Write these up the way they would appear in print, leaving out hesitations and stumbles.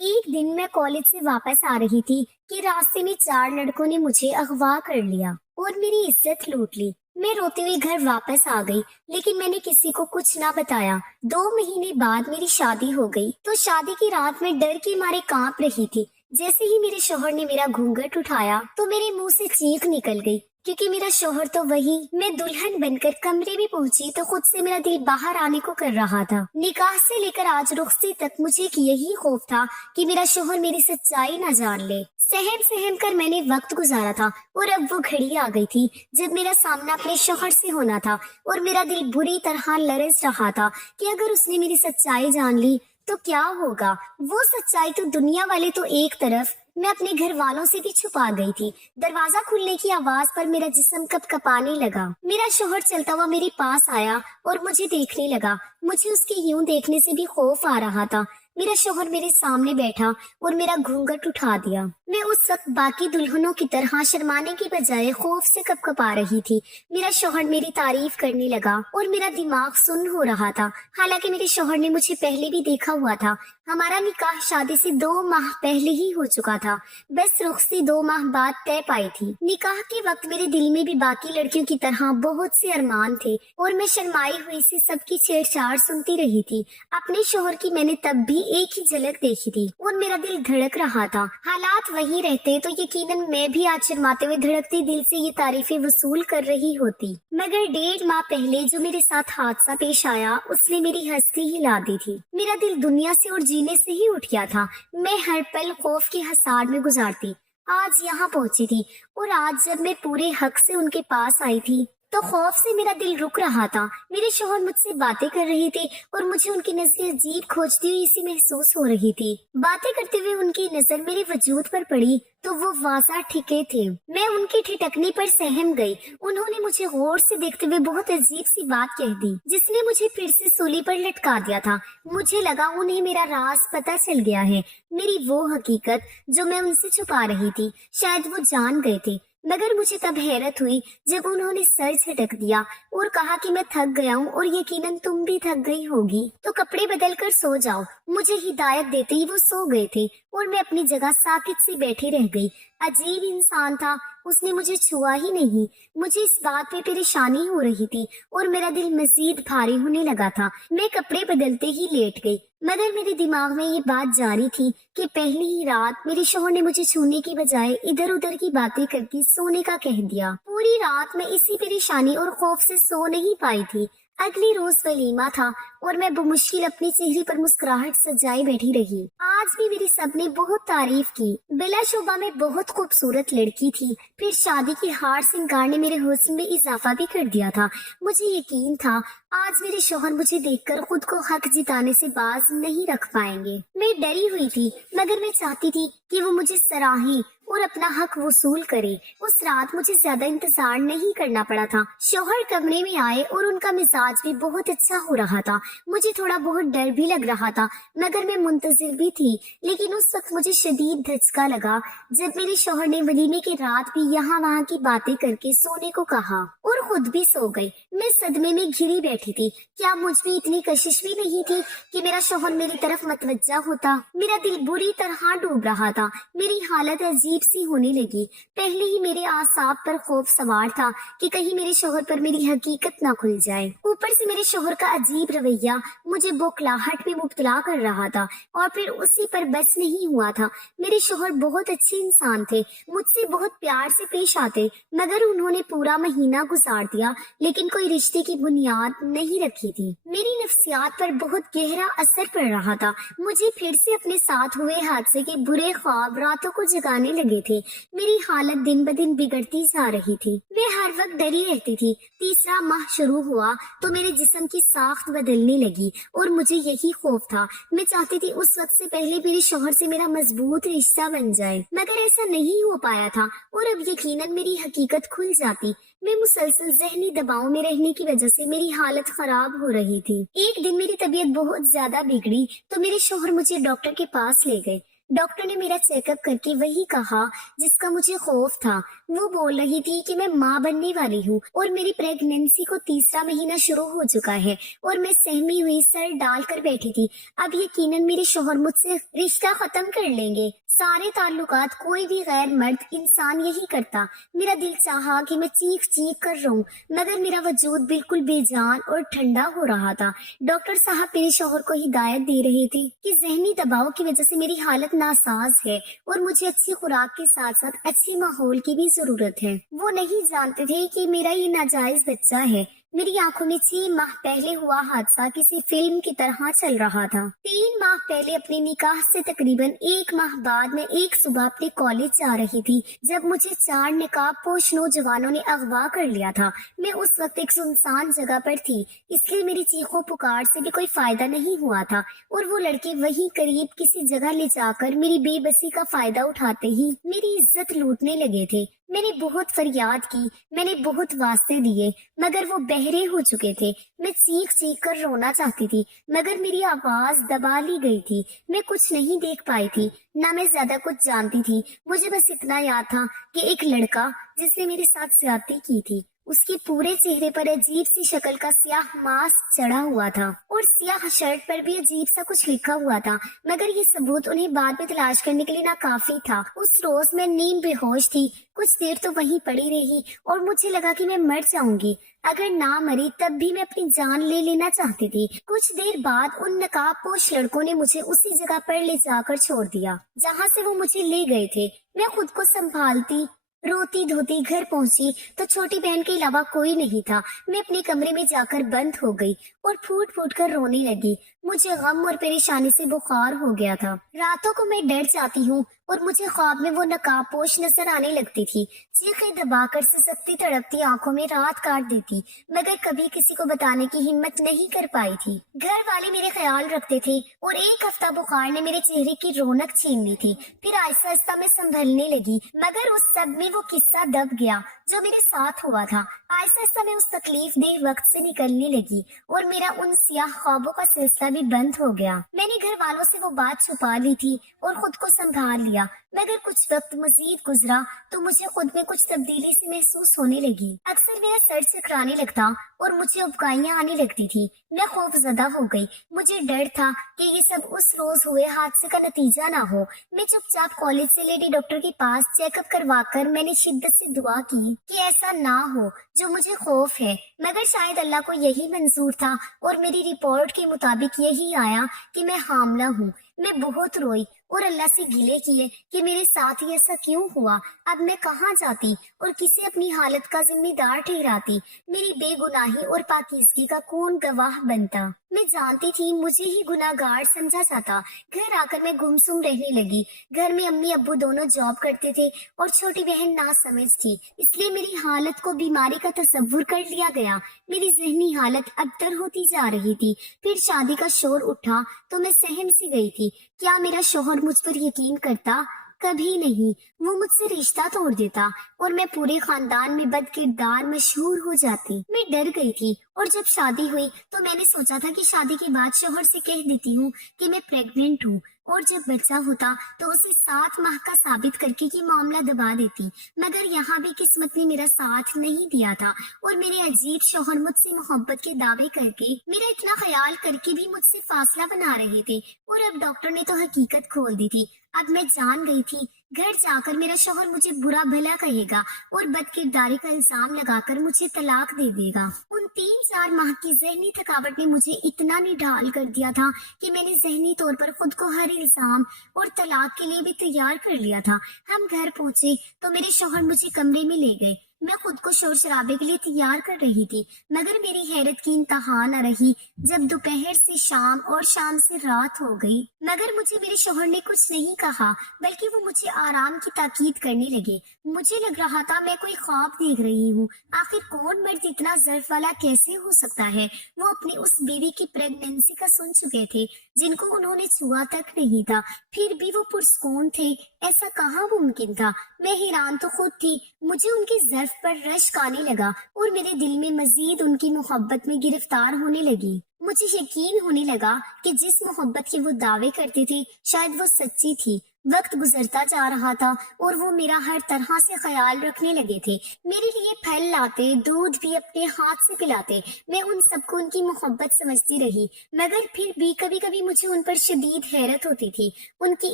एक दिन मैं कॉलेज से वापस आ रही थी कि रास्ते में चार लड़कों ने मुझे अगवा कर लिया और मेरी इज्जत लूट ली। मैं रोते हुए घर वापस आ गई, लेकिन मैंने किसी को कुछ ना बताया। 2 महीने बाद मेरी शादी हो गई, तो शादी की रात में डर के मारे कांप रही थी। जैसे ही मेरे शौहर ने मेरा घूंघट उठाया तो मेरे मुंह से चीख निकल गई, क्योंकि मेरा शौहर तो वही। मैं दुल्हन बनकर कमरे में पहुंची तो खुद से मेरा दिल बाहर आने को कर रहा था। निकाह से लेकर आज रुखसी तक मुझे एक यही खौफ था कि मेरा शौहर मेरी सच्चाई न जान ले। सहम सहम कर मैंने वक्त गुजारा था, और अब वो घड़ी आ गई थी जब मेरा सामना अपने शौहर से होना था। और मेरा दिल बुरी तरह लरज रहा था कि अगर उसने मेरी सच्चाई जान ली तो क्या होगा। वो सच्चाई तो दुनिया वाले तो एक तरफ, मैं अपने घर वालों से भी छुपा गई थी। दरवाजा खुलने की आवाज पर मेरा जिस्म कपकपाने लगा। मेरा शौहर चलता हुआ मेरे पास आया और मुझे देखने लगा। मुझे उसके यूं देखने से भी खौफ आ रहा था। मेरा शौहर मेरे सामने बैठा और मेरा घूंघट उठा दिया। मैं उस वक्त बाकी दुल्हनों की तरह शर्माने की बजाय खौफ से कपकपा रही थी। मेरा शौहर मेरी तारीफ करने लगा और मेरा दिमाग सुन्न हो रहा था। हालांकि मेरे शौहर ने मुझे पहले भी देखा हुआ था। हमारा निकाह शादी से 2 माह पहले ही हो चुका था। बस रुखसी 2 माह बाद तय पाई थी। निकाह के वक्त मेरे दिल में भी बाकी लड़कियों की तरह बहुत से अरमान थे, और मैं शर्माई हुई से सबकी छेड़छाड़ सुनती रही थी। अपने शौहर की मैंने तब भी एक ही झलक देखी थी और मेरा दिल धड़क रहा था। हालात वही रहते तो यकीनन मैं भी आज शर्माते हुए धड़कते दिल से ये तारीफें वसूल कर रही होती। मगर 1.5 माह पहले जो मेरे साथ हादसा पेश आया, उसने मेरी हस्ती हिला दी थी। मेरा दिल दुनिया से और जीने से ही उठ गया था। मैं हर पल खौफ के हसार में गुजारती। आज यहाँ पहुंची थी, और आज जब मैं पूरे हक से उनके पास आई थी तो खौफ से मेरा दिल रुक रहा था। मेरे शौहर मुझसे बातें कर रहे थे और मुझे उनकी नजरें अजीब खोजती हुई सी महसूस हो रही थी। बातें करते हुए उनकी नजर मेरे वजूद पर पड़ी तो वो वाजा ठिके थे। मैं उनके ठिठकने पर सहम गई। उन्होंने मुझे गौर से देखते हुए बहुत अजीब सी बात कह दी, जिसने मुझे फिर से सूली पर लटका दिया था। मुझे लगा उन्हें मेरा राज पता चल गया है, मेरी वो हकीकत जो मैं उनसे छुपा रही थी। शायद वो जान गए थे। मगर मुझे तब हैरत हुई जब उन्होंने सर झटक दिया और कहा कि मैं थक गया हूँ और यकीनन तुम भी थक गई होगी, तो कपड़े बदल कर सो जाओ। मुझे हिदायत देते ही वो सो गए थे और मैं अपनी जगह साकित सी बैठी रह गई। अजीब इंसान था, उसने मुझे छुआ ही नहीं। मुझे इस बात पे परेशानी हो रही थी और मेरा दिल मजीद भारी होने लगा था। मैं कपड़े बदलते ही लेट गई, मगर मेरे दिमाग में ये बात जारी थी कि पहली ही रात मेरे शौहर ने मुझे छूने की बजाय इधर उधर की बातें करके सोने का कह दिया। पूरी रात मैं इसी परेशानी और खौफ से सो नहीं पाई थी। अगली रोज वलीमा था और मैं बमुश्किल अपने चेहरे पर मुस्कुराहट सजाए बैठी रही। आज भी मेरी सबने बहुत तारीफ की। बिलाशुबा में बहुत खूबसूरत लड़की थी। फिर शादी की हार सिंगार ने मेरे हुस्न में इजाफा भी कर दिया था। मुझे यकीन था आज मेरे शौहर मुझे देखकर खुद को हक जिताने से बाज नहीं रख पाएंगे। मैं डरी हुई थी, मगर मैं चाहती थी कि वो मुझे सराहें और अपना हक वसूल करे। उस रात मुझे ज्यादा इंतजार नहीं करना पड़ा था। शौहर कमरे में आए और उनका मिजाज भी बहुत अच्छा हो रहा था। मुझे थोड़ा बहुत डर भी लग रहा था, मगर मैं मुंतजिर भी थी। लेकिन उस वक्त मुझे शदीद धचका लगा जब मेरे शौहर ने वलीमे की रात भी यहाँ वहाँ की बातें करके सोने को कहा और खुद भी सो गए। मैं सदमे में घिरी बैठी थी। क्या मुझ में इतनी कशिश भी नहीं थी कि मेरा शौहर मेरी तरफ मतवज्जा होता? मेरा दिल बुरी तरह डूब रहा था। मेरी हालत अजीब सी होने लगी। पहले ही मेरे आसाब पर खौफ सवार था कि कहीं मेरे शौहर पर मेरी हकीकत ना खुल जाए। ऊपर से मेरे शौहर का अजीब रवैया मुझे बौखलाहट में मुब्तला कर रहा था, और फिर उसी पर बस नहीं हुआ था। मेरे शौहर बहुत अच्छे इंसान थे, मुझसे बहुत प्यार से पेश आते, मगर उन्होंने पूरा महीना गुजार दिया लेकिन कोई रिश्ते की बुनियाद नहीं रखी थी। मेरी नफ्सियात पर बहुत गहरा असर पड़ रहा था। मुझे फिर से अपने साथ हुए हादसे के बुरे ख्वाब रातों को जगाने लगे थे। मेरी हालत दिन ब दिन बिगड़ती जा रही थी। मैं हर वक्त डरी रहती थी। तीसरा माह शुरू हुआ तो मेरे जिस्म की साख्त बदलने लगी और मुझे यही खौफ था। मैं चाहती थी उस वक्त से पहले मेरे शौहर से मेरा मजबूत रिश्ता बन जाए, मगर ऐसा नहीं हो पाया था और अब यकीनन मेरी हकीकत खुल जाती। मैं मुसलसल जहनी दबाव में रहने की वजह से मेरी हालत खराब हो रही थी। एक दिन मेरी तबीयत बहुत ज्यादा बिगड़ी तो मेरे शौहर मुझे डॉक्टर के पास ले गए। डॉक्टर ने मेरा चेकअप करके वही कहा जिसका मुझे खौफ था। वो बोल रही थी कि मैं माँ बनने वाली हूँ और मेरी प्रेगनेंसी को तीसरा महीना शुरू हो चुका है और मैं सहमी हुई सर डाल कर बैठी थी। अब यकीनन मेरे शौहर मुझसे रिश्ता खत्म कर लेंगे। सारे ताल्लुकात कोई भी गैर मर्द इंसान यही करता। मेरा दिल चाहा कि मैं चीख चीख कर रोऊं, मगर मेरा वजूद बिल्कुल बेजान और ठंडा हो रहा था। डॉक्टर साहब मेरे शौहर को हिदायत दे रहे थे कि जहनी दबाव की वजह से मेरी हालत नासाज है और मुझे अच्छी खुराक के साथ साथ अच्छे माहौल की भी जरूरत है। वो नहीं जानते थे कि मेरा ये नाजायज बच्चा है। मेरी आंखों में 6 माह पहले हुआ हादसा किसी फिल्म की तरह चल रहा था। 3 माह पहले अपने निकाह से तकरीबन 1 माह बाद मैं एक सुबह अपने कॉलेज जा रही थी जब मुझे 4 नकाब पोश नौजवानों ने अगवा कर लिया था। मैं उस वक्त एक सुनसान जगह पर थी, इसलिए मेरी चीखों पुकार से भी कोई फायदा नहीं हुआ था और वो लड़के वहीं करीब किसी जगह ले जाकर मेरी बेबसी का फायदा उठाते ही मेरी इज्जत लूटने लगे थे। मैंने बहुत फरियाद की, मैंने बहुत वास्ते दिए, मगर वो बहरे हो चुके थे। मैं चीख चीख कर रोना चाहती थी, मगर मेरी आवाज दबा ली गई थी। मैं कुछ नहीं देख पाई थी, ना मैं ज्यादा कुछ जानती थी। मुझे बस इतना याद था कि एक लड़का जिसने मेरे साथ ज्यादती की थी, उसके पूरे चेहरे पर अजीब सी शक्ल का स्याह मास्क चढ़ा हुआ था और स्याह शर्ट पर भी अजीब सा कुछ लिखा हुआ था, मगर ये सबूत उन्हें बाद में तलाश करने के लिए नाकाफी था। उस रोज मैं नींद बेहोश थी, कुछ देर तो वहीं पड़ी रही और मुझे लगा कि मैं मर जाऊंगी। अगर ना मरी तब भी मैं अपनी जान ले लेना चाहती थी। कुछ देर बाद उन नकाबपोश लड़कों ने मुझे उसी जगह पर ले जाकर छोड़ दिया जहाँ से वो मुझे ले गए थे। मैं खुद को संभालती रोती धोती घर पहुंची तो छोटी बहन के अलावा कोई नहीं था। मैं अपने कमरे में जाकर बंद हो गई और फूट फूट कर रोने लगी। मुझे गम और परेशानी से बुखार हो गया था। रातों को मैं डर जाती हूँ और मुझे ख्वाब में वो नकाबपोश नजर आने लगती थी। चीखें दबाकर सिसकती तड़पती आंखों में रात काट देती, मगर कभी किसी को बताने की हिम्मत नहीं कर पाई थी। घर वाले मेरे ख्याल रखते थे और एक हफ्ता बुखार ने मेरे चेहरे की रौनक छीन ली थी। फिर आहिस्ता आहिस्ता मैं संभलने लगी, मगर उस सब में वो किस्सा दब गया जो मेरे साथ हुआ था। आहिस्ता आहिस्ता मैं उस तकलीफ दे वक्त से निकलने लगी और मेरा उन सियाह ख्वाबों का सिलसिला भी बंद हो गया। मैंने घर वालों से वो बात छुपा ली थी और खुद को संभाल लिया, मगर कुछ वक्त मजीद गुजरा तो मुझे खुद में कुछ तब्दीली सी महसूस होने लगी। अक्सर मेरा सर चकराने लगता और मुझे उबकाइयां आने लगती थी। मैं खौफजदा हो गई। मुझे डर था कि ये सब उस रोज हुए हादसे का नतीजा ना हो। मैं चुपचाप कॉलेज से लेडी डॉक्टर के पास चेकअप करवाकर मैंने शिद्दत से दुआ की कि ऐसा ना हो जो मुझे खौफ है, मगर शायद अल्लाह को यही मंजूर था और मेरी रिपोर्ट के मुताबिक यही आया कि मैं हामला हूँ। मैं बहुत रोई और अल्लाह से गिले किए कि मेरे साथ ही ऐसा क्यों हुआ। अब मैं कहाँ जाती और किसे अपनी हालत का जिम्मेदार ठहराती। मेरी बेगुनाही और पाकीज़गी का कौन गवाह बनता। मैं जानती थी मुझे ही गुनाहगार समझा जाता। घर आकर मैं गुमसुम रहने लगी। घर में अम्मी अब्बू दोनों जॉब करते थे और छोटी बहन नासमझ थी, इसलिए मेरी हालत को बीमारी का तस्वुर कर लिया गया। मेरी जहनी हालत अबतर होती जा रही थी। फिर शादी का शोर उठा तो मैं सहम सी गई थी। क्या मेरा शौहर मुझ पर यकीन करता? कभी नहीं। वो मुझसे रिश्ता तोड़ देता और मैं पूरे खानदान में बदकिरदार मशहूर हो जाती। मैं डर गई थी और जब शादी हुई तो मैंने सोचा था कि शादी के बाद शौहर से कह देती हूँ कि मैं प्रेग्नेंट हूँ और जब बच्चा होता तो उसे 7 माह का साबित करके कि मामला दबा देती। मगर यहाँ भी किस्मत ने मेरा साथ नहीं दिया था और मेरे अजीब शौहर मुझसे मोहब्बत के दावे करके, मेरा इतना ख्याल करके भी मुझसे फासला बना रहे थे और अब डॉक्टर ने तो हकीकत खोल दी थी। अब मैं जान गई थी घर जाकर मेरा शौहर मुझे बुरा भला कहेगा और बदकिरदारी का इल्जाम लगाकर मुझे तलाक दे देगा। उन 3-4 माह की जहनी थकावट ने मुझे इतना निढाल कर दिया था कि मैंने जहनी तौर पर खुद को हर इल्जाम और तलाक के लिए भी तैयार कर लिया था। हम घर पहुंचे तो मेरे शौहर मुझे कमरे में ले गए। मैं खुद को शोर शराबे के लिए तैयार कर रही थी, मगर मेरी हैरत की इंतहा न रही जब दोपहर से शाम और शाम से रात हो गई। मगर मुझे मेरे शौहर ने कुछ नहीं कहा, बल्कि वो मुझे आराम की ताकीद करने लगे। मुझे लग रहा था मैं कोई ख्वाब देख रही हूँ। आखिर कौन मर्द इतना ज़र्फ वाला कैसे हो सकता है? वो अपनी उस बीवी की प्रेगनेंसी का सुन चुके थे जिनको उन्होंने छुआ तक नहीं था, फिर भी वो पुरस्कून थे। ऐसा कहाँ मुमकिन था? मैं हैरान तो खुद थी। मुझे उनकी ज़र्फ पर रश्क आने लगा और मेरे दिल में मजीद उनकी मोहब्बत में गिरफ्तार होने लगी। मुझे यकीन होने लगा कि जिस मोहब्बत के वो दावे करते थे शायद वो सच्ची थी। वक्त गुजरता जा रहा था और वो मेरा हर तरह से ख्याल रखने लगे थे। मेरे लिए फल लाते, दूध भी अपने हाथ से पिलाते। मैं उन सबको उनकी मोहब्बत समझती रही, मगर फिर भी कभी कभी मुझे उन पर शदीद हैरत होती थी। उनकी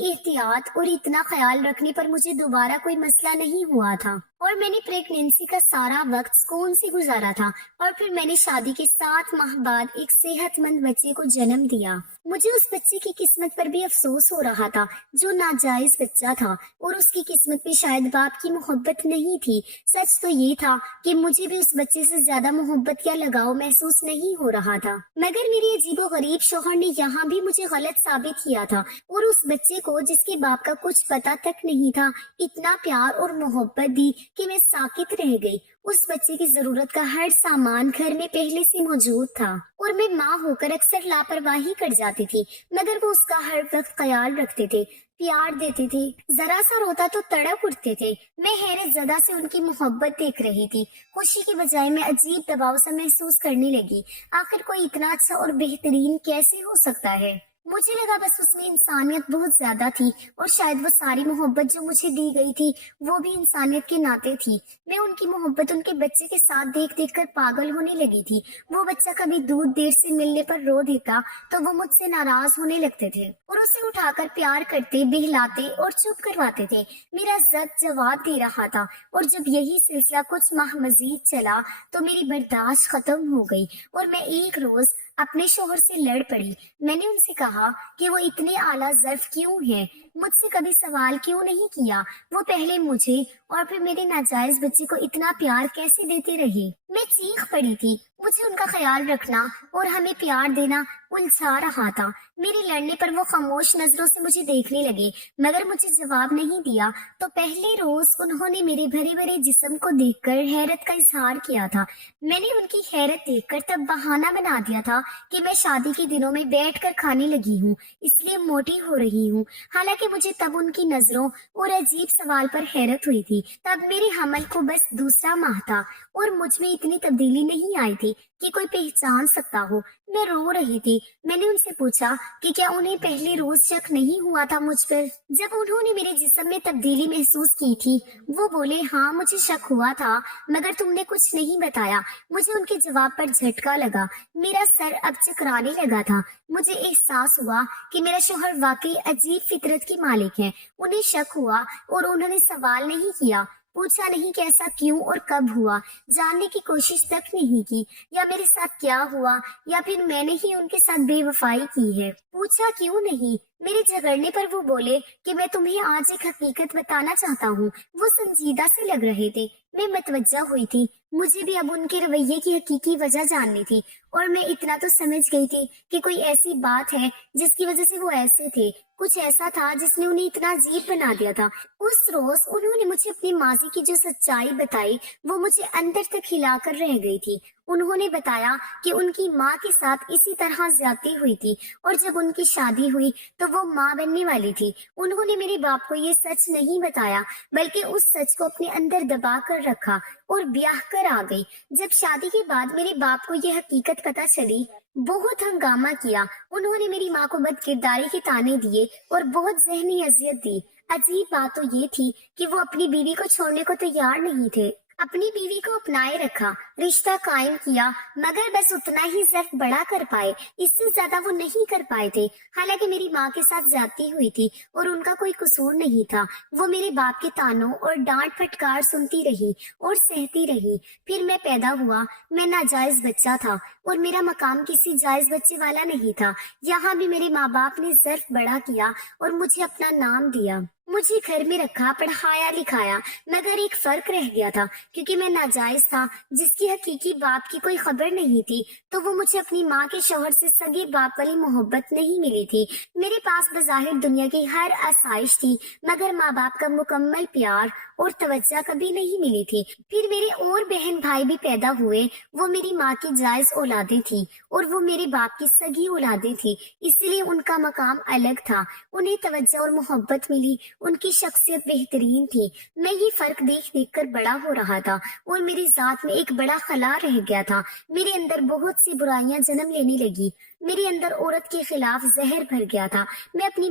एहतियात और इतना ख्याल रखने पर मुझे दोबारा कोई मसला नहीं हुआ था और मैंने प्रेगनेंसी का सारा वक्त सुकून से गुजारा था। और फिर मैंने शादी के 7 माह बाद एक सेहतमंद बच्चे को जन्म दिया। मुझे उस बच्चे की किस्मत पर भी अफसोस हो रहा था जो नाजायज बच्चा था और उसकी किस्मत में शायद बाप की मोहब्बत नहीं थी। सच तो ये था कि मुझे भी उस बच्चे से ज्यादा मोहब्बत या लगाव महसूस नहीं हो रहा था, मगर मेरे अजीबो गरीब शौहर ने यहाँ भी मुझे गलत साबित किया था और उस बच्चे को, जिसके बाप का कुछ पता तक नहीं था, इतना प्यार और मोहब्बत दी कि मैं साकित रह गई। उस बच्चे की जरूरत का हर सामान घर में पहले से मौजूद था और मैं माँ होकर अक्सर लापरवाही कर जाती थी, मगर वो उसका हर वक्त ख्याल रखते थे, प्यार देते थे। जरा सा रोता तो तड़प उठते थे। मैं हैरत ज़दा से उनकी मोहब्बत देख रही थी। खुशी की बजाय मैं अजीब दबाव सा महसूस करने लगी। आखिर कोई इतना अच्छा और बेहतरीन कैसे हो सकता है? मुझे लगा बस उसमें इंसानियत बहुत ज्यादा थी और शायद वो सारी मोहब्बत जो मुझे दी गई थी वो भी इंसानियत के नाते थी। मैं उनकी मोहब्बत उनके बच्चे के साथ देख देख कर पागल होने लगी थी। वो बच्चा कभी दूध देर से मिलने पर रो देता तो वो मुझसे नाराज होने लगते थे और उसे उठाकर प्यार करते, बहलाते और चुप करवाते थे। मेरा जद जवाब दे रहा था और जब यही सिलसिला कुछ माह मजीद चला तो मेरी बर्दाश्त खत्म हो गई और मैं एक रोज अपने शोहर से लड़ पड़ी। मैंने उनसे कहा कि वो इतने आला ज़र्फ क्यों हैं, मुझसे कभी सवाल क्यों नहीं किया। वो पहले मुझे और फिर मेरे नाजायज बच्चे को इतना प्यार कैसे देते रहे। मैं चीख पड़ी थी। मुझे उनका ख्याल रखना और हमें प्यार देना उलझा रहा था। मेरे लड़ने पर वो खामोश नजरों से मुझे देखने लगे, मगर मुझे जवाब नहीं दिया। तो पहले रोज उन्होंने मेरे भरे भरे जिस्म को देखकर हैरत का इजहार किया था। मैंने उनकी हैरत देखकर तब बहाना बना दिया था कि मैं शादी के दिनों में बैठकर खाने लगी हूँ, इसलिए मोटी हो रही हूँ। हालांकि मुझे तब उनकी नजरों और अजीब सवाल पर हैरत हुई थी। तब मेरे हमल को बस दूसरा माह था और मुझ में इतनी तब्दीली नहीं आई थी कि कोई पहचान सकता हो। मैं रो रही थी। मैंने उनसे पूछा कि क्या उन्हें पहले रोज शक नहीं हुआ था मुझ पर? जब उन्होंने मेरे जिस्म में तब्दीली महसूस की थी, वो बोले, हाँ मुझे शक हुआ था, मगर तुमने कुछ नहीं बताया। मुझे उनके जवाब पर झटका लगा। मेरा सर अब चकराने लगा था। मुझे एहसास हुआ कि मेरा शोहर वाकई अजीब फितरत की मालिक है। उन्हें शक हुआ और उन्होंने सवाल नहीं किया, पूछा नहीं कैसा, क्यों और कब हुआ, जानने की कोशिश तक नहीं की, या मेरे साथ क्या हुआ, या फिर मैंने ही उनके साथ बेवफाई की है। पूछा क्यों नहीं? मेरे झगड़ने पर वो बोले कि मैं तुम्हें आज एक हकीकत बताना चाहता हूँ। वो संजीदा से लग रहे थे। मैं मतवज्जा हुई थी। मुझे भी अब उनके रवैये की हकीकी वजह जाननी थी और मैं इतना तो समझ गई थी कि कोई ऐसी बात है जिसकी वजह से वो ऐसे थे। कुछ ऐसा था जिसने उन्हें इतना अजीब बना दिया था। उस रोज उन्होंने मुझे अपनी माजी की जो सच्चाई बताई वो मुझे अंदर तक हिलाकर रह गई थी। उन्होंने बताया कि उनकी माँ के साथ इसी तरह ज्यादती हुई थी और जब उनकी शादी हुई तो वो माँ बनने वाली थी। उन्होंने मेरे बाप को ये सच नहीं बताया, बल्कि उस सच को अपने अंदर दबा कर रखा और ब्याह कर आ गई। जब शादी के बाद मेरे बाप को ये हकीकत पता चली, बहुत हंगामा किया। उन्होंने मेरी माँ को बदकिरदारी के ताने दिए और बहुत जहनी अजियत दी। अजीब बात तो ये थी कि वो अपनी बीवी को छोड़ने को तैयार नहीं थे। अपनी बीवी को अपनाए रखा, रिश्ता कायम किया, मगर बस उतना ही ज़र्फ बड़ा कर पाए, इससे ज्यादा वो नहीं कर पाए थे। हालांकि मेरी माँ के साथ ज्यादती हुई थी और उनका कोई कसूर नहीं था। वो मेरे बाप के तानों और डांट फटकार सुनती रही और सहती रही। फिर मैं पैदा हुआ। मैं नाजायज बच्चा था और मेरा मकाम किसी जायज बच्चे वाला नहीं था। यहाँ भी मेरे माँ बाप ने ज़र्फ बड़ा किया और मुझे अपना नाम दिया। मुझे घर में रखा, पढ़ाया लिखाया, मगर एक फर्क रह गया था, क्योंकि मैं नाजायज था, जिसकी हकीकी बाप की कोई खबर नहीं थी, तो वो मुझे अपनी माँ के शौहर से सगे बाप वाली मोहब्बत नहीं मिली थी। मेरे पास बज़ाहिर दुनिया की हर आसाइश थी, मगर माँ बाप का मुकम्मल प्यार और तवज्जो कभी नहीं मिली थी। फिर मेरे और बहन भाई भी पैदा हुए। वो मेरी माँ की जायज औलादें थी और वो मेरे बाप की सगी औलादें थी, इसलिए उनका मकाम अलग था। उन्हें तवज्जो और मोहब्बत मिली उनकी शख्सियत बेहतरीन थी। मैं ये फर्क देख देख कर बड़ा हो रहा था और मेरी जात में एक बड़ा खला रह गया था। मेरे अंदर बहुत सी बुराइयां जन्म लेने लगी। मेरे अंदर औरत के खिलाफ जहर भर गया था। मैं अपनी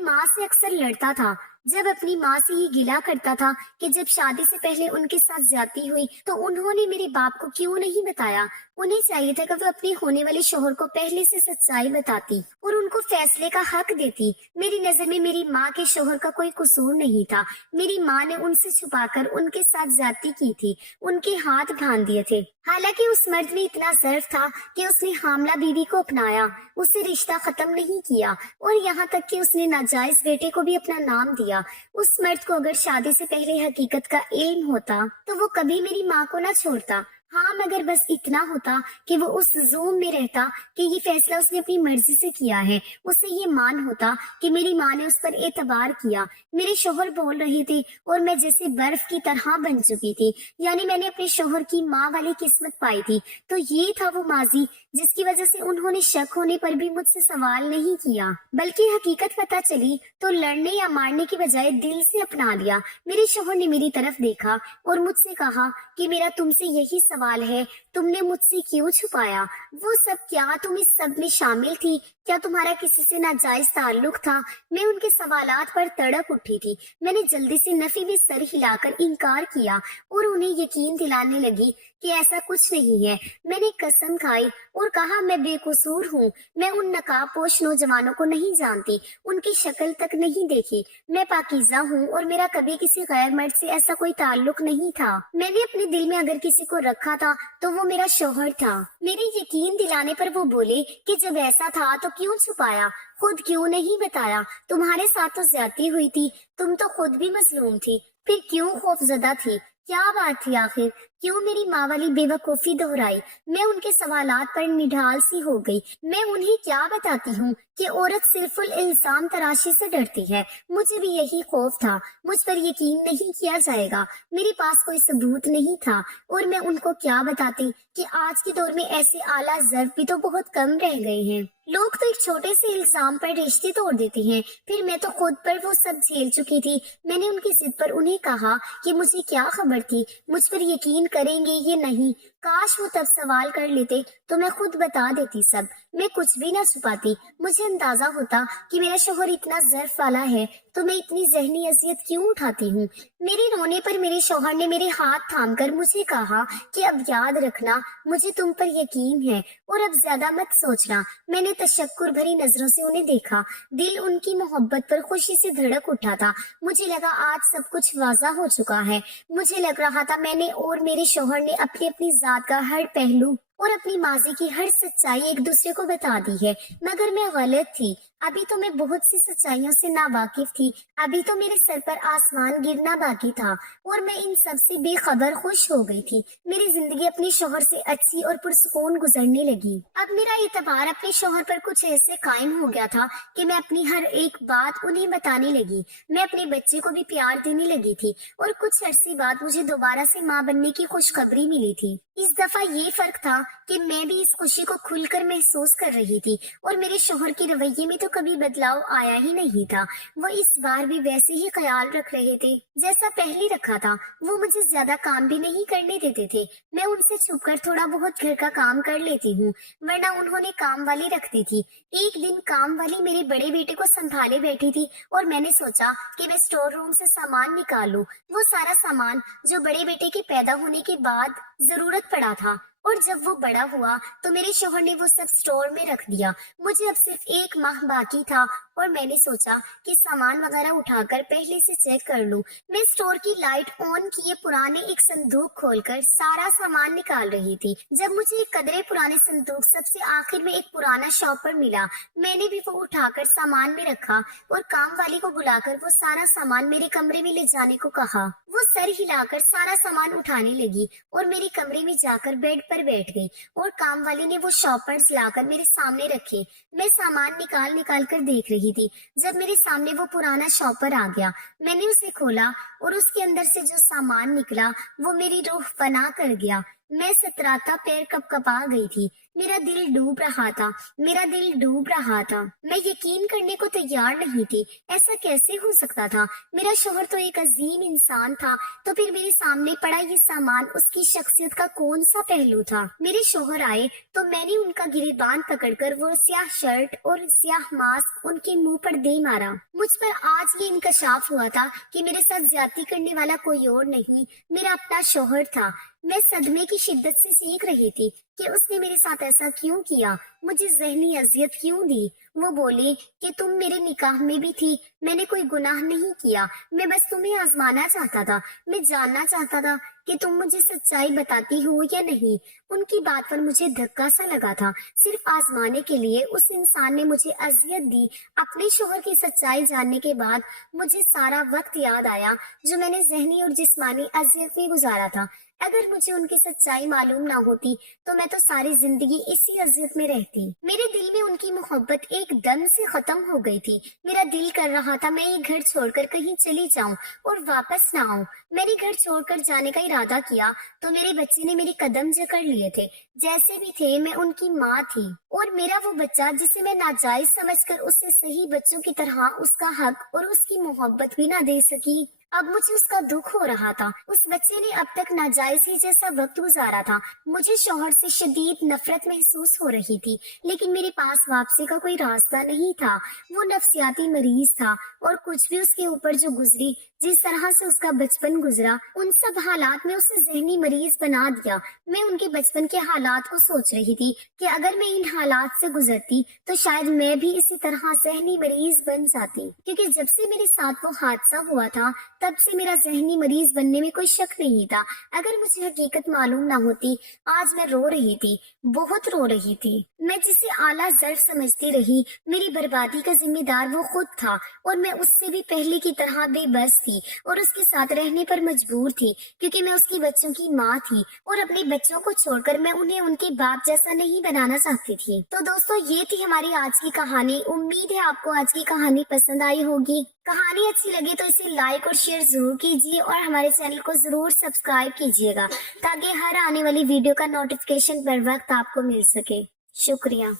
माँ से अक्सर लड़ता था। जब अपनी माँ से ही गिला करता था कि जब शादी से पहले उनके साथ ज्यादती हुई तो उन्होंने मेरे बाप को क्यों नहीं बताया। उन्हें चाहिए था कि वो अपने होने वाले शोहर को पहले से सच्चाई बताती और उनको फैसले का हक देती। मेरी नजर में मेरी माँ के शोहर का कोई कसूर नहीं था। मेरी माँ ने उनसे छुपाकर उनके साथ ज्यादती की थी, उनके हाथ बांध दिए थे। हालांकि उस मर्द में इतना ज़र्फ था कि उसने हामला बीवी को अपनाया, उससे रिश्ता खत्म नहीं किया और यहाँ तक कि उसने नाजायज बेटे को भी अपना नाम दिया। उस मर्द को अगर शादी से पहले हकीकत का इल्म होता तो वो कभी मेरी माँ को ना छोड़ता। हाँ, मगर बस इतना होता कि वो उस ज़ूम में रहता कि ये फैसला उसने अपनी मर्जी से किया है। उसे ये मान होता कि मेरी माँ ने उस पर एतबार किया। मेरे शोहर बोल रहे थे और मैं जैसे बर्फ की तरह बन चुकी थी, यानी मैंने अपने शोहर की माँ वाली किस्मत पाई थी। तो ये था वो माजी जिसकी वजह से उन्होंने शक होने पर भी मुझसे सवाल नहीं किया, बल्कि हकीकत पता चली तो लड़ने या मारने की बजाय दिल से अपना लिया। मेरे शोहर ने मेरी तरफ देखा और मुझसे कहा कि मेरा तुमसे यही सवाल है, तुमने मुझसे क्यों छुपाया? वो सब क्या तुम इस सब में शामिल थी? क्या तुम्हारा किसी से नाजायज ताल्लुक था? मैं उनके सवालात पर तड़प उठी थी। मैंने जल्दी से नफी में सर हिलाकर इनकार किया और उन्हें यकीन दिलाने लगी कि ऐसा कुछ नहीं है। मैंने कसम खाई और कहा मैं बेकसूर हूँ। मैं उन नकाबपोश नौजवानों को नहीं जानती, उनकी शक्ल तक नहीं देखी। मैं पाकीज़ा हूँ और मेरा कभी किसी गैर मर्द से ऐसा कोई ताल्लुक नहीं था। मैंने अपने दिल में अगर किसी को रखा था तो वो मेरा शौहर था। मेरे यकीन दिलाने पर वो बोले कि जब ऐसा था तो क्यों छुपाया, खुद क्यों नहीं बताया? तुम्हारे साथ तो ज्यादती हुई थी, तुम तो खुद भी मसलूम थी, फिर क्यों खौफजदा थी? क्या बात थी आखिर? क्यों मेरी माँ वाली बेवकूफी दोहराई? मैं उनके सवालात पर निढाल सी हो गई। मैं उन्हें क्या बताती हूँ कि औरत सिर्फुल इल्जाम तराशी से डरती है। मुझे भी यही खौफ था, मुझ पर यकीन नहीं किया जाएगा। मेरे पास कोई सबूत नहीं था और मैं उनको क्या बताती कि आज के दौर में ऐसे आला ज़र्फ भी तो बहुत कम रह गए हैं। लोग तो एक छोटे से इल्जाम पर रिश्ते तोड़ देते हैं। फिर मैं तो खुद पर वो सब झेल चुकी थी। मैंने उनकी जिद पर उन्हें कहा कि मुझे क्या खबर थी, मुझ पर यकीन करेंगे ये नहीं। काश वो तब सवाल कर लेते तो मैं खुद बता देती सब। मैं कुछ भी ना छुपाती। मुझे अंदाजा होता कि मेरा शोहर इतना ज़र्फ वाला है तो मैं इतनी जहनी अजियत क्यों उठाती हूँ। मेरे रोने पर मेरे शोहर ने मेरे हाथ थामकर मुझे कहा कि अब याद रखना, मुझे तुम पर यकीन है और अब ज्यादा मत सोचना। मैंने तशक्कुर भरी नजरों से उन्हें देखा। दिल उनकी मोहब्बत पर खुशी से धड़क उठा था। मुझे लगा आज सब कुछ वाज़ा हो चुका है। मुझे लग रहा था मैंने और मेरे शोहर ने अपनी अपनी जात का हर पहलू और अपनी माजी की हर सच्चाई एक दूसरे को बता दी है। मगर मैं गलत थी। अभी तो मैं बहुत सी सच्चाइयों से नावाकिफ थी। अभी तो मेरे सर पर आसमान गिरना बाकी था और मैं इन सब से बेखबर खुश हो गई थी। मेरी जिंदगी अपने शोहर से अच्छी और पुरसुकून गुजरने लगी। अब मेरा एतबार अपने शोहर पर कुछ ऐसे कायम हो गया था कि मैं अपनी हर एक बात उन्हें बताने लगी। मैं अपने बच्चे को भी प्यार देने लगी थी और कुछ अरसे बाद मुझे दोबारा से माँ बनने की खुशखबरी मिली थी। इस दफा ये फर्क था कि मैं भी इस खुशी को खुलकर महसूस कर रही थी और मेरे शोहर के रवैये में तो कभी बदलाव आया ही नहीं था। वो इस बार भी वैसे ही ख्याल रख रहे थे जैसा पहले रखा था। वो मुझे ज्यादा काम भी नहीं करने देते थे। मैं उनसे छुपकर थोड़ा बहुत घर का काम कर लेती हूँ, वरना उन्होंने काम वाली रखती थी। एक दिन काम वाली मेरे बड़े बेटे को संभाले बैठी थी और मैंने सोचा कि मैं स्टोर रूम से सामान निकालूं, वो सारा सामान जो बड़े बेटे के पैदा होने के बाद जरूरत पड़ा था। और जब वो बड़ा हुआ तो मेरे शोहर ने वो सब स्टोर में रख दिया। मुझे अब सिर्फ 1 माह बाकी था और मैंने सोचा कि सामान वगैरह उठाकर पहले से चेक कर लूं। मैं स्टोर की लाइट ऑन किए पुराने एक संदूक खोलकर सारा सामान निकाल रही थी जब मुझे एक कदरे पुराने संदूक सबसे आखिर में एक पुराना शॉपर मिला। मैंने भी वो उठाकर सामान में रखा और काम वाली को बुलाकर वो सारा सामान मेरे कमरे में ले जाने को कहा। वो सर हिलाकर सारा सामान उठाने लगी और मेरे कमरे में जाकर बेड पर बैठ गई और काम वाली ने वो शॉपर्स लाकर मेरे सामने रखे। मैं सामान निकाल निकाल कर देख रही थी जब मेरे सामने वो पुराना शॉपर आ गया। मैंने उसे खोला और उसके अंदर से जो सामान निकला वो मेरी रूह फना कर गया। मैं सतराता पैर कपकपा गई थी। मेरा दिल डूब रहा था, मेरा दिल डूब रहा था। मैं यकीन करने को तैयार नहीं थी। ऐसा कैसे हो सकता था? मेरा शौहर तो एक अजीम इंसान था, तो फिर मेरे सामने पड़ा ये सामान उसकी शख्सियत का कौन सा पहलू था? मेरे शौहर आए तो मैंने उनका गिरेबान पकड़कर वो स्याह शर्ट और स्याह मास्क उनके मुंह पर दे मारा। मुझ पर आज ये इंकशाफ हुआ था कि मेरे साथ ज्यादती करने वाला कोई और नहीं, मेरा अपना शौहर था। मैं सदमे की शिद्दत से सीख रही थी कि उसने मेरे साथ ऐसा क्यों किया, मुझे जहनी अजियत क्यों दी। वो बोले कि तुम मेरे निकाह में भी थी, मैंने कोई गुनाह नहीं किया, मैं बस तुम्हें आजमाना चाहता था, मैं जानना चाहता था कि तुम मुझे सच्चाई बताती हो या नहीं। उनकी बात पर मुझे धक्का सा लगा था। सिर्फ आजमाने के लिए उस इंसान ने मुझे अजियत दी। अपने शोहर की सच्चाई जानने के बाद मुझे सारा वक्त याद आया जो मैंने जहनी और जिस्मानी अजियत में गुजारा था। अगर मुझे उनकी सच्चाई मालूम ना होती तो मैं तो सारी जिंदगी इसी अजियत में रहती। मेरे दिल में उनकी मोहब्बत एकदम से खत्म हो गई थी। मेरा दिल कर रहा था मैं ये घर छोड़कर कहीं चली जाऊं और वापस ना आऊं। मैंने घर छोड़कर जाने का इरादा किया तो मेरे बच्चे ने मेरे कदम जकड़ लिए थे। जैसे भी थे मैं उनकी माँ थी, और मेरा वो बच्चा जिसे मैं नाजायज समझकर उसे सही बच्चों की तरह उसका हक और उसकी मोहब्बत भी ना दे सकी, अब मुझे उसका दुख हो रहा था। उस बच्चे ने अब तक नाजायज ही जैसा वक्त गुजारा था। मुझे शौहर से शदीद नफरत महसूस हो रही थी, लेकिन मेरे पास वापसी का कोई रास्ता नहीं था। वो नफ्सियाती मरीज था, और कुछ भी उसके ऊपर जो गुजरी, जिस तरह से उसका बचपन गुजरा, उन सब हालात में उसे जहनी मरीज बना दिया। मैं उनके बचपन के हालात को सोच रही थी कि अगर मैं इन हालात से गुजरती तो शायद मैं भी इसी तरह जहनी मरीज बन जाती, क्योंकि जब से मेरे साथ वो हादसा हुआ था तब से मेरा जहनी मरीज बनने में कोई शक नहीं था। अगर मुझे हकीकत मालूम ना होती, आज मैं रो रही थी, बहुत रो रही थी। मैं जिसे आला ज़र्फ समझती रही, मेरी बर्बादी का जिम्मेदार वो खुद था, और मैं उससे भी पहले की तरह बेबस थी और उसके साथ रहने पर मजबूर थी, क्योंकि मैं उसकी बच्चों की माँ थी और अपने बच्चों को छोड़कर मैं उन्हें उनके बाप जैसा नहीं बनाना चाहती थी। तो दोस्तों, ये थी हमारी आज की कहानी। उम्मीद है आपको आज की कहानी पसंद आई होगी। कहानी अच्छी लगे तो इसे लाइक और शेयर जरूर कीजिए, और हमारे चैनल को जरूर सब्सक्राइब कीजिएगा ताकि हर आने वाली वीडियो का नोटिफिकेशन बर वक्त आपको मिल सके। शुक्रिया।